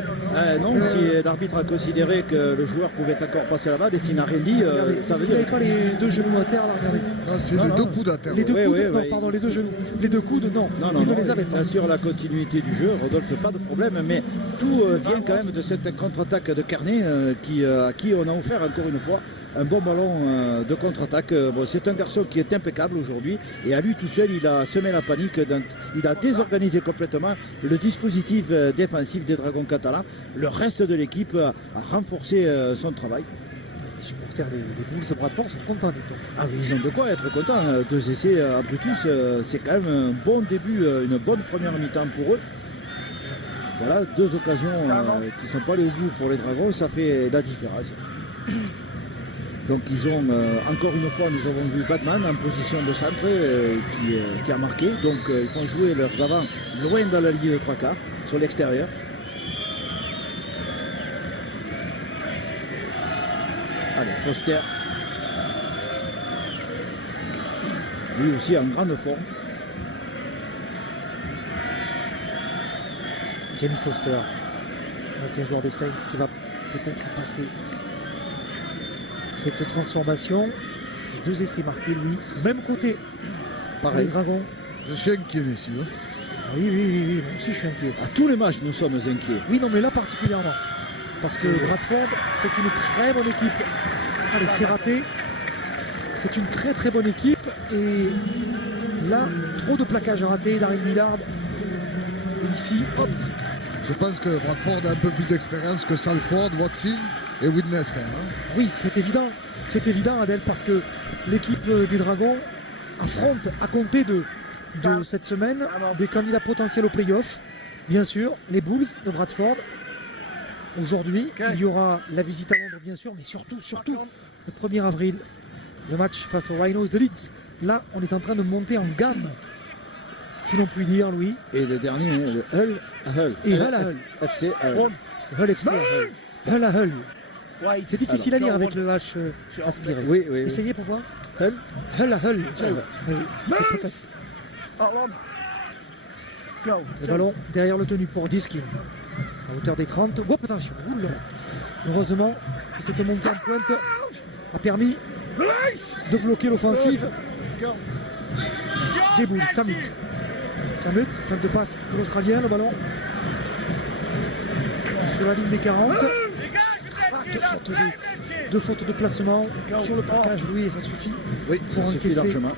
Non, si l'arbitre a considéré que le joueur pouvait encore passer la balle et s'il n'a rien dit, ça veut Il n'avait dire. pas les deux genoux à terre là, regardez. Non, c'est les deux coudes à terre. Les deux Oui, coudes, oui, non, oui. pardon, les deux genoux. Les deux coudes, non. Non, Il ne les avait pas. Bien sûr, la continuité du jeu, Rodolphe, pas de problème, mais tout vient quand même de cette contre-attaque de Kearney à qui on a offert encore une fois un bon ballon de contre-attaque. Bon, c'est un garçon qui est impeccable aujourd'hui et à lui tout seul, il a semé la panique, il a désorganisé complètement le dispositif défensif des Dragons catalans. Le reste de l'équipe a renforcé son travail. Les supporters des Bulls de Bradford sont contents du temps. Ah oui, ils ont de quoi être contents. 2 essais à Brutus, c'est quand même un bon début, une bonne première mi-temps pour eux. Voilà, 2 occasions qui ne sont pas allées au bout pour les Dragons, ça fait la différence. Donc ils ont, encore une fois, nous avons vu Batman en position de centre qui a marqué. Donc ils font jouer leurs avants loin dans la ligne de 3 quarts, sur l'extérieur. Allez, Foster. Lui aussi en grande forme. Jamie Foster, c'est un joueur des Saints qui va peut-être passer cette transformation. 2 essais marqués, lui. Même côté. Pareil. Les Dragons. Je suis inquiet, messieurs. Oui, moi aussi je suis inquiet. À tous les matchs, nous sommes inquiets. Oui, non, mais là particulièrement. Parce que Bradford, c'est une très bonne équipe. Allez, c'est raté. C'est une très très bonne équipe. Et là, trop de plaquages ratés. Daryl Millard. Et ici, hop. Je pense que Bradford a un peu plus d'expérience que Salford, Watfield et Widnes quand même. Oui, c'est évident. C'est évident, Adèle, parce que l'équipe des Dragons affronte, à compter de cette semaine, des candidats potentiels au play-off. Bien sûr, les Bulls de Bradford. Aujourd'hui, il y aura la visite à Londres, bien sûr, mais surtout, le 1er avril, le match face aux Rhinos de Leeds. Là, on est en train de monter en gamme, si l'on peut dire, Louis. Et le dernier, le Hull. Et Hull à Hull. FC Hull. Hull FC à Hull. Hull à Hull. Wait. C'est difficile à lire avec le H aspiré. Oui. Essayez pour voir. Hull. Hull à Hull. Hull. C'est plus facile. Hold on. Go. Le ballon derrière le tenu pour Diskin. À hauteur des 30. Oh, attention. Oula. Heureusement que cette montée en pointe a permis de bloquer l'offensive des Bulls. Samut, fin de passe de l'Australien, le ballon sur la ligne des 40. Deux fautes de placement sur le plaquage, Louis, et ça suffit Oui, ça suffit largement.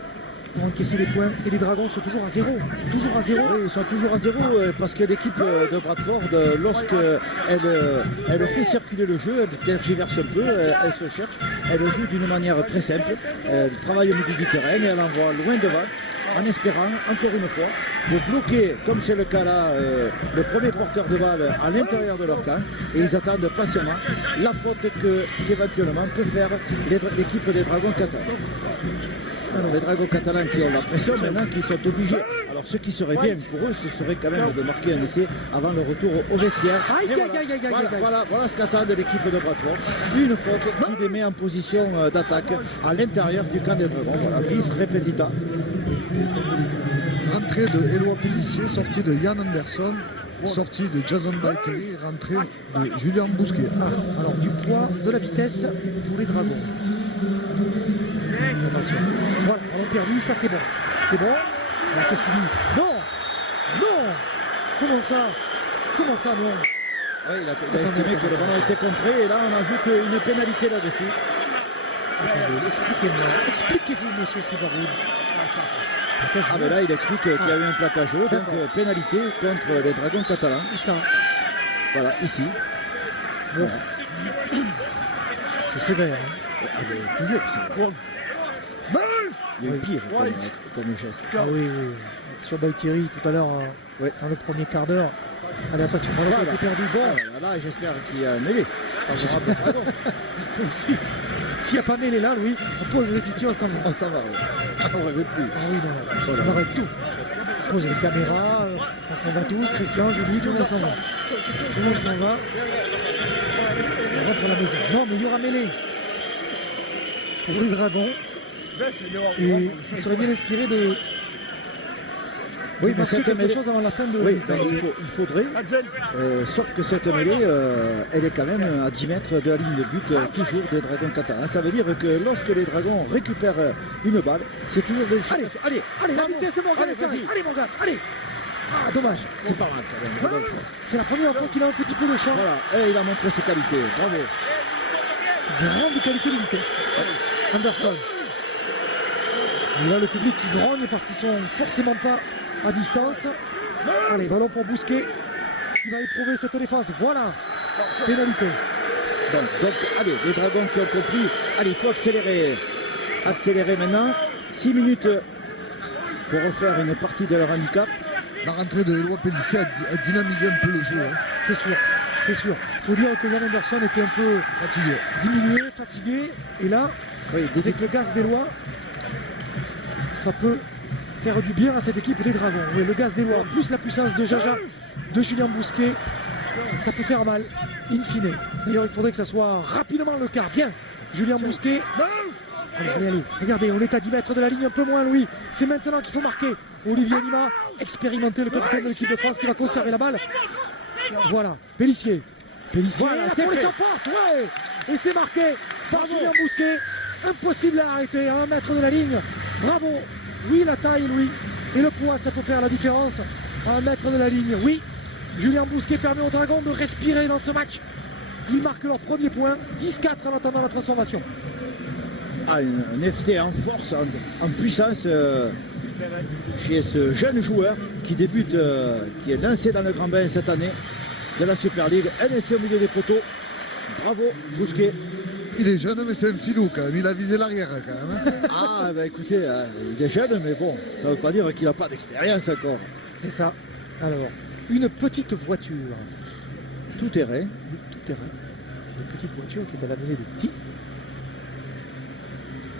pour encaisser les points. Et les Dragons sont toujours à 0. Toujours à 0. Oui, ils sont toujours à 0 parce que l'équipe de Bradford, lorsqu'elle fait circuler le jeu, elle tergiverse un peu, elle se cherche, elle joue d'une manière très simple, elle travaille au milieu du terrain et elle envoie loin devant en espérant, encore une fois, de bloquer, comme c'est le cas là, le premier porteur de balle à l'intérieur de leur camp et ils attendent patiemment la faute qu'éventuellement peut faire l'équipe des Dragons catalans. Alors, les Dragons catalans qui ont la pression maintenant, qui sont obligés. Alors ce qui serait bien pour eux, ce serait quand même de marquer un essai avant le retour au vestiaire. Voilà ce qu'attend l'équipe de Bradford. Une faute qui les met en position d'attaque à l'intérieur du camp des Dragons. Voilà, bis repetita. Rentrée de Éloi Pellissier, sortie de Yann Anderson, sortie de Jason Baiteri, rentrée de Julien Bousquet. Alors du poids, de la vitesse pour les Dragons. Attention. Voilà, on a perdu, ça c'est bon. C'est bon. Alors qu'est-ce qu'il dit? Non. Non. Comment ça? Comment ça, non? Oui, il a estimé que le ballon était contré et là on ajoute une pénalité là-dessus. Attendez, expliquez-moi. Expliquez-vous, monsieur Sivaroud. Ah ben là il explique qu'il y a eu un plaquage haut, donc pénalité contre les Dragons catalans. Où ça? Voilà, ici. Bon. C'est sévère. Hein. Ah ben toujours, il y a eu pire comme geste. Ah oui, oui. Sur Baïtieri tout à l'heure, dans le premier quart d'heure. Allez, attention, ballon qui a été perdu. Bon. Là, j'espère qu'il y a un mêlée. S'il n'y a pas mêlé là, Louis, on pose les questions, on s'en va. On s'en va, oui. On ne rêve plus. Ah oui, non, voilà. On arrête tout. On pose les caméras, on s'en va tous. Christian, Julie, tout le monde s'en va. Tout le monde s'en va. On rentre à la maison. Non, mais il y aura mêlée pour les Dragons. Et il serait bien inspiré de... Oui, mais cette quelque mêlée... chose avant la fin de... Oui, il faudrait, sauf que cette mêlée, elle est quand même à 10 mètres de la ligne de but, toujours des Dragons catalans. Ça veut dire que lorsque les Dragons récupèrent une balle, c'est toujours des... Allez, la vitesse de Morgan Escarré. Allez, Morgan, allez. Ah, dommage. C'est pas mal quand même. C'est la première fois qu'il a un petit peu de champ. Voilà, et il a montré ses qualités. Bravo. C'est grande qualité de vitesse. Anderson. Et là, le public qui grogne parce qu'ils sont forcément pas à distance. Allez, ballon pour Bousquet qui va éprouver cette défense. Voilà, pénalité. Donc, allez, les Dragons qui ont compris. Allez, il faut accélérer. Accélérer maintenant. 6 minutes pour refaire une partie de leur handicap. La rentrée de Éloi Pellissier a dynamisé un peu le jeu. Hein. C'est sûr, c'est sûr. Il faut dire que Yann Anderson était un peu fatigué, diminué, fatigué. Et là, avec le gaz d'Éloi, ça peut faire du bien à cette équipe des Dragons. Oui, le gaz d'Éloi, plus la puissance de Jaja, de Julien Bousquet, ça peut faire mal, in fine. D'ailleurs, il faudrait que ça soit rapidement le cas. Bien, Julien Bousquet. Allez, regardez, on est à 10 mètres de la ligne, un peu moins, Louis. C'est maintenant qu'il faut marquer. Olivier Lima, expérimenté, le capitaine de l'équipe de France, qui va conserver la balle. Voilà, Pellissier. Voilà, pour les sans force, ouais. Et c'est marqué par Julien Bousquet. Impossible à arrêter à 1 mètre de la ligne. Bravo. Oui, la taille, Louis. Et le poids, ça peut faire la différence à 1 mètre de la ligne. Oui, Julien Bousquet permet aux Dragons de respirer dans ce match. Ils marquent leur premier point. 10-4 en attendant la transformation. Un effet en force, en puissance chez ce jeune joueur qui débute, qui est lancé dans le grand bain cette année de la Super League. Un essai au milieu des poteaux. Bravo, Bousquet. Il est jeune, mais c'est un filou quand même. Il a visé l'arrière quand même. Ah, ben écoutez, il est jeune, mais bon, ça ne veut pas dire qu'il n'a pas d'expérience encore. C'est ça. Alors, une petite voiture. Tout terrain. Oui, tout terrain. Une petite voiture qui est à la mêlée de Ti.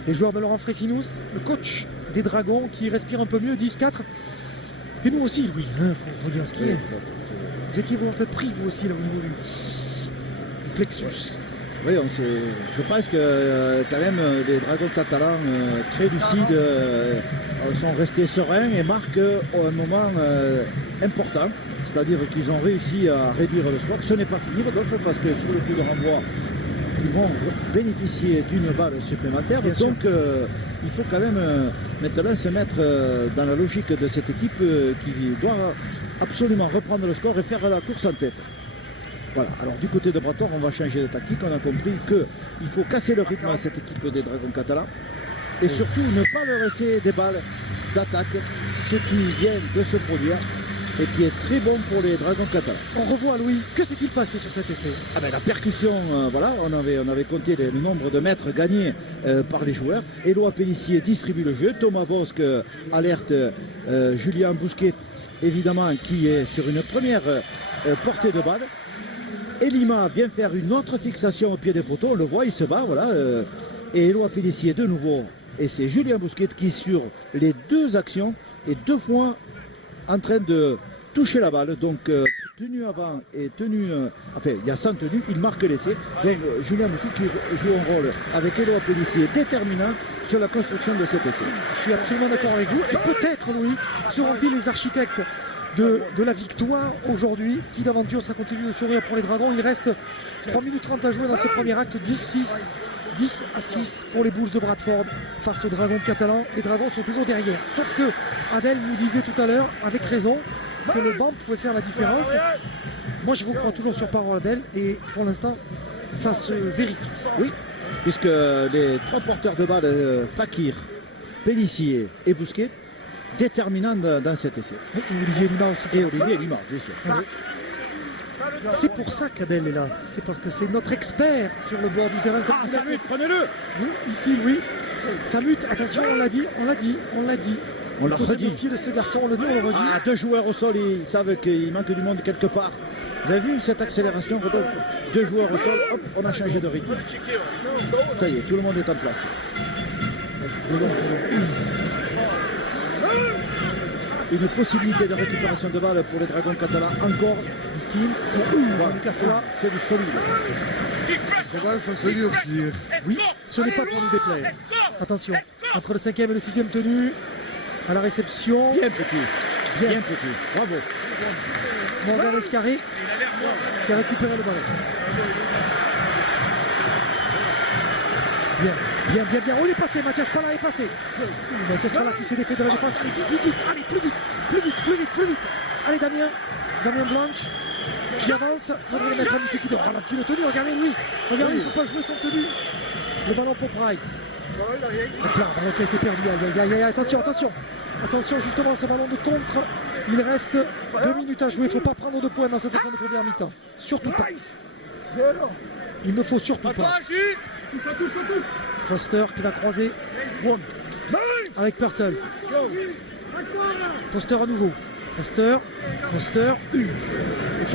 Les joueurs de Laurent Fressinous, le coach des Dragons qui respire un peu mieux, 10-4. Et nous aussi, Louis, il faut dire ce qu'il est. Vous étiez un peu pris, vous aussi, là, au niveau du plexus. Oui, je pense que quand même les Dragons catalans très lucides sont restés sereins et marquent à un moment important. C'est-à-dire qu'ils ont réussi à réduire le score. Ce n'est pas fini, Rodolphe, parce que sur le coup de renvoi, ils vont bénéficier d'une balle supplémentaire. Bien donc il faut quand même maintenant se mettre dans la logique de cette équipe qui doit absolument reprendre le score et faire la course en tête. Voilà, alors du côté de Brator, on va changer de tactique. On a compris qu'il faut casser le rythme à cette équipe des Dragons catalans et surtout ne pas leur laisser des balles d'attaque, ce qui vient de se produire et qui est très bon pour les Dragons catalans. On revoit Louis, que s'est-il passé sur cet essai? Ah ben, la percussion, voilà, on avait compté le nombre de mètres gagnés par les joueurs. Éloi Pellissier distribue le jeu, Thomas Bosque alerte Julien Bousquet, évidemment, qui est sur une première portée de balle. Et Lima vient faire une autre fixation au pied des poteaux, on le voit, il se bat, voilà. Et Éloi Pellissier de nouveau, et c'est Julien Bousquet qui sur les deux actions est 2 fois en train de toucher la balle, donc tenue avant et tenue, enfin il y a sans tenue, il marque l'essai. Donc Julien Bousquet qui joue un rôle avec Éloi Pellissier déterminant sur la construction de cet essai. Je suis absolument d'accord avec vous, et peut-être Louis, seront-ils les architectes de la victoire aujourd'hui. Si d'aventure ça continue de sourire pour les Dragons, il reste 3 minutes 30 à jouer dans ce premier acte. 10-6, 10-6 pour les Bulls de Bradford face aux Dragons catalans. Les Dragons sont toujours derrière. Sauf que Adèle nous disait tout à l'heure, avec raison, que le banc pouvait faire la différence. Moi je vous crois toujours sur parole, Adèle, et pour l'instant ça se vérifie. Oui, puisque les 3 porteurs de balle, Fakir, Pélissier et Bousquet, déterminants dans cet essai. Et Olivier Lima aussi. Et Olivier Lima, bien sûr. Oui. C'est pour ça qu'Adèle est là. C'est parce que c'est notre expert sur le bord du terrain. Comme ça mute, prenez-le. Vous, ici, Louis, ça mute. Attention, on l'a dit. On l'a redit. Il faut se méfier de ce garçon, on le dit, on le redit. 2 joueurs au sol, ils savent qu'il manque du monde quelque part. Vous avez vu cette accélération, Rodolphe? 2 joueurs au sol, hop, on a changé de rythme. Ça y est, tout le monde est en place. Une possibilité de récupération de balle pour les Dragons catalans. Encore Diskin pour Lucas Foy. C'est du solide. Ça commence à se durcir. Oui, ce n'est pas pour nous déplaire. Attention, entre le 5e et le 6e tenu, à la réception. Bien petit. Bien petit. Bravo. Morgan Escarré qui a récupéré le ballon. Bien. Oh, il est passé, Mathias Pala est passé. Mathias Pala qui s'est défait de la défense. Allez, vite, allez, plus vite. Allez, Damien Blanche qui avance. Il faudrait le mettre en difficulté. Ralentit le tenu, regardez lui. Regardez, il ne peut pas jouer son tenu. Le ballon pour Price. Le ballon qui a été perdu. Aïe. Attention, justement, ce ballon de contre. Il reste 2 minutes à jouer. Il ne faut pas prendre de points dans cette fin de première mi-temps. Surtout pas. Il ne faut surtout pas. Touche. Foster qui va croiser avec Purtle. Foster à nouveau. Foster. Et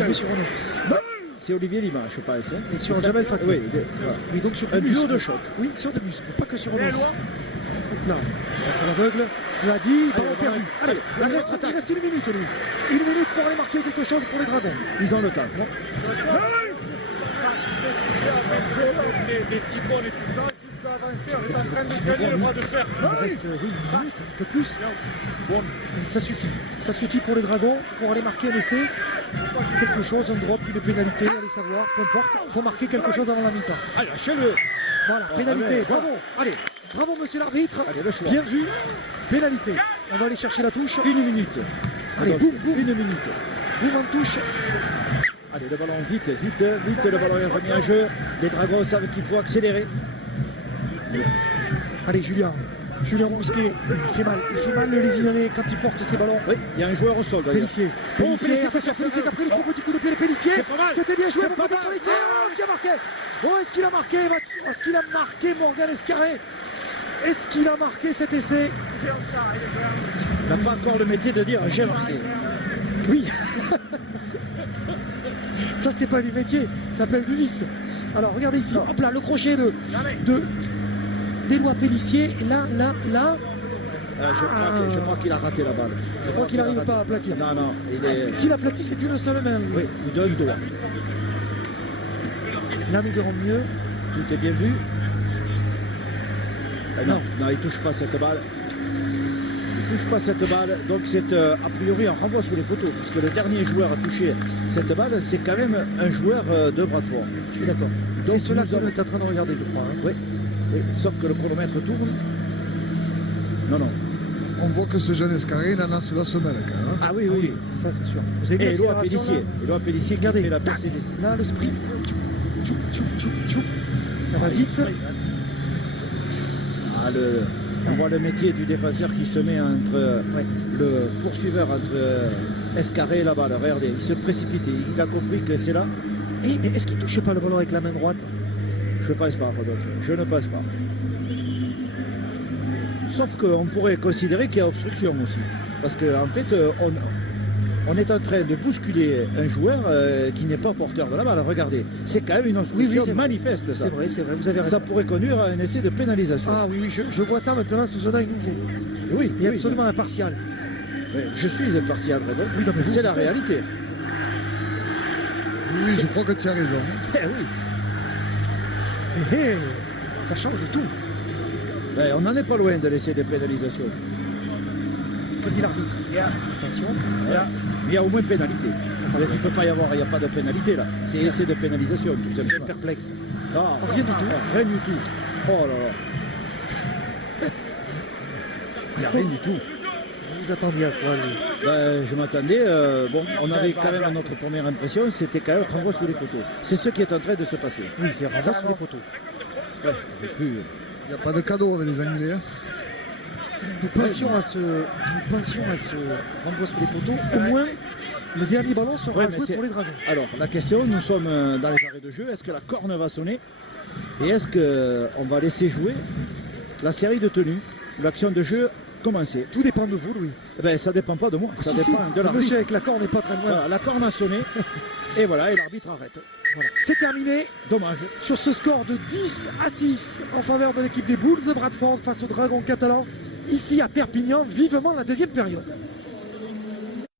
qui sur Renault. C'est Olivier Lima, je pense. Hein. Et sur Jamel Fakir. Oui, donc sur un duo de choc. Oui, sur des muscles, pas que sur Renault. Donc là, passe à l'aveugle. Il a dit, ballon perdu. Allez, il reste 1 minute, lui. 1 minute pour aller marquer quelque chose pour les Dragons. Ils ont le temps. Non des Timons et tout ça, jusqu'à avancer, on est en train de gagner le droit de faire. Il reste 1 minute, un peu plus. Ça suffit pour les Dragons pour aller marquer un essai. Quelque chose, un drop, une pénalité, allez savoir, peu importe. Il faut marquer quelque chose avant la mi-temps. Allez, lâchez-le. Voilà, pénalité, bravo. Allez. Bravo, monsieur l'arbitre. Allez, le choix. Bien vu. Pénalité. On va aller chercher la touche. 1 minute. Allez, boum. 1 minute. Boum en touche. Allez, le ballon, vite, le ballon est remis en jeu. Les Dragons savent qu'il faut accélérer. Allez, Julien Bousquet, il fait mal le lésionné quand il porte ses ballons. Oui, il y a un joueur au sol d'ailleurs. Pélissier Pélissier qui a pris le gros petit coup de pied. Pélissier, c'était bien joué pour pas l'essai. Qui a marqué? Est-ce qu'il a marqué? Est-ce qu'il a marqué Morgan Escarré? Est-ce qu'il a marqué cet essai? Il n'a pas encore le métier de dire j'ai marqué. Oui. Ça, c'est pas du métier, ça s'appelle du vice. Alors, regardez ici, hop là, le crochet d'Éloi Pélissier. Là. Je crois qu'il a raté la balle. Je crois qu'il n'arrive pas à aplatir. Non, s'il aplatit, c'est une seule main. Oui, il donne le doigt. Là, nous verrons mieux. Tout est bien vu. Non, il ne touche pas cette balle. Donc c'est a priori un renvoi sous les poteaux, puisque le dernier joueur à toucher cette balle, c'est quand même un joueur de Bradford. Je suis d'accord. C'est cela que nous est en train de regarder, je crois. Hein. Oui, sauf que le chronomètre tourne. Non. On voit que ce jeune Escarré, il en a sous la semelle quand même. Ah oui. Ça, c'est sûr. Vous avez vu Éloi Pélissier qui fait la percée des... Là, le sprint. Ça va vite. On voit le métier du défenseur qui se met entre le poursuiveur, entre Escarré et la balle. Regardez, il se précipite. Il a compris que c'est là. Mais est-ce qu'il ne touche pas le ballon avec la main droite? Je ne pense pas, Rodolphe. Je ne pense pas. Sauf qu'on pourrait considérer qu'il y a obstruction aussi. Parce qu'en fait, on est en train de bousculer un joueur qui n'est pas porteur de la balle. Regardez, c'est quand même une obstruction manifeste. Ça. C'est vrai, vous avez raison. Ça pourrait conduire à un essai de pénalisation. Ah oui, je vois ça maintenant sous un œil nouveau. Oui, il est absolument impartial. Mais je suis impartial, Rodolphe. Oui, c'est la réalité. Oui, je crois que tu as raison. Oui. Ça change tout. On n'en est pas loin de l'essai de pénalisation. que dit l'arbitre. Attention. Mais il y a au moins pénalité. Il ne peut pas y avoir, il n'y a pas de pénalité là. C'est essai de pénalisation, tout simplement. Perplexe. Ah, Rien du tout. Rien du tout. Oh là là. Il n'y a rien du tout. Vous attendiez à quoi, lui? Ben, je m'attendais, on avait quand même notre première impression, c'était quand même renvoi sous les poteaux. C'est ce qui est en train de se passer. Oui, c'est renvoi sous les poteaux. Ouais, il n'y a pas de cadeau avec les Anglais. Hein. Nous pensions à ce renvoi sous les poteaux. Au moins, le dernier ballon sera joué pour les Dragons. Alors, la question, nous sommes dans les arrêts de jeu. Est-ce que la corne va sonner? Et est-ce qu'on va laisser jouer la série de tenues, l'action de jeu commencer? Tout dépend de vous, Louis. Eh ben, ça ne dépend pas de moi, ça dépend de le l'arbitre. monsieur avec la corne n'est pas très loin. Voilà, la corne a sonné, et voilà, et l'arbitre arrête. Voilà. C'est terminé. Dommage. Sur ce score de 10-6 en faveur de l'équipe des Bulls de Bradford face aux Dragons catalans, ici à Perpignan, vivement la deuxième période.